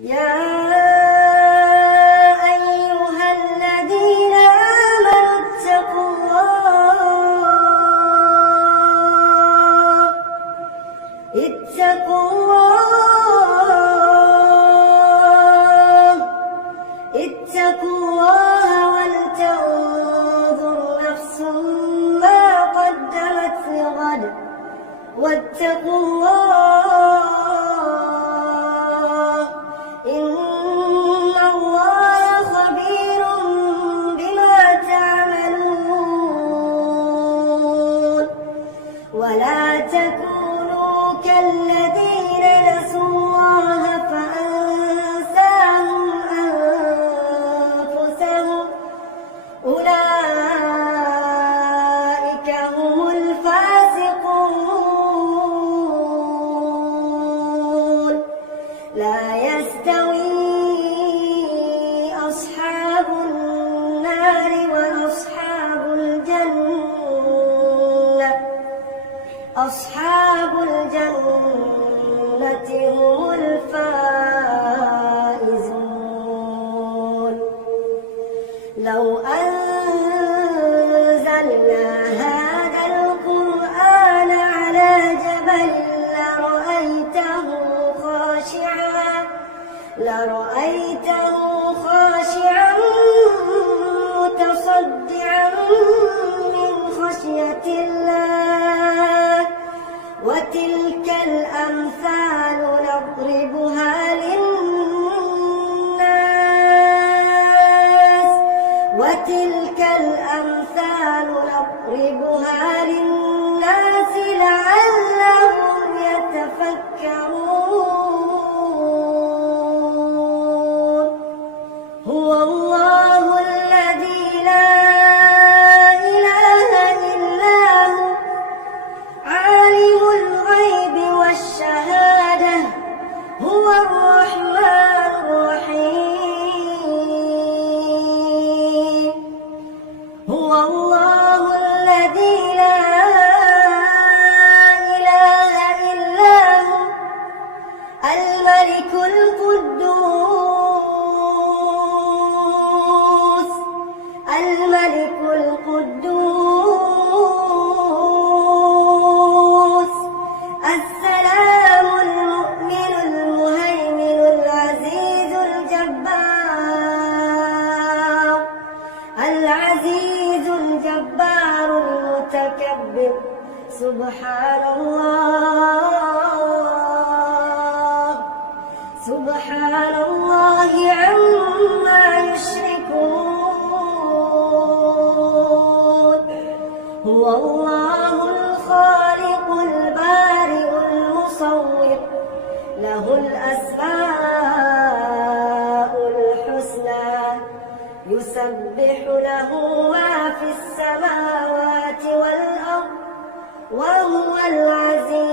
يا أيها الذين آمنوا اتقوا الله ولتنظر نفس ما قدمت لغد واتقوا الله إن الله خبير بما تعملون ولا تكونوا كالذين نسوا الله فأنساهم أنفسهم أولئك هم الفاسقون لا يستوي أصحاب النار وأصحاب الجنة أصحاب الجنة هم الفائزون لو أنزلنا هذا القرآن على جبل لرأيته خاشعا متصدعا من خشية الله وتلك الأمثال نضربها للناس لعلهم يتفكرون هو الله الذي لا إله إلا هو عالم الغيب والشهادة هو الرحمن الرحيم هو الله الذي لا إله إلا هو الملك القدوس السلام المؤمن المهيمن العزيز الجبار المتكبر سبحان الله عما يشركون هو الله الخالق البارئ المصور له الأسماء الحسنى يسبح له ما في السماوات والأرض وهو العزيز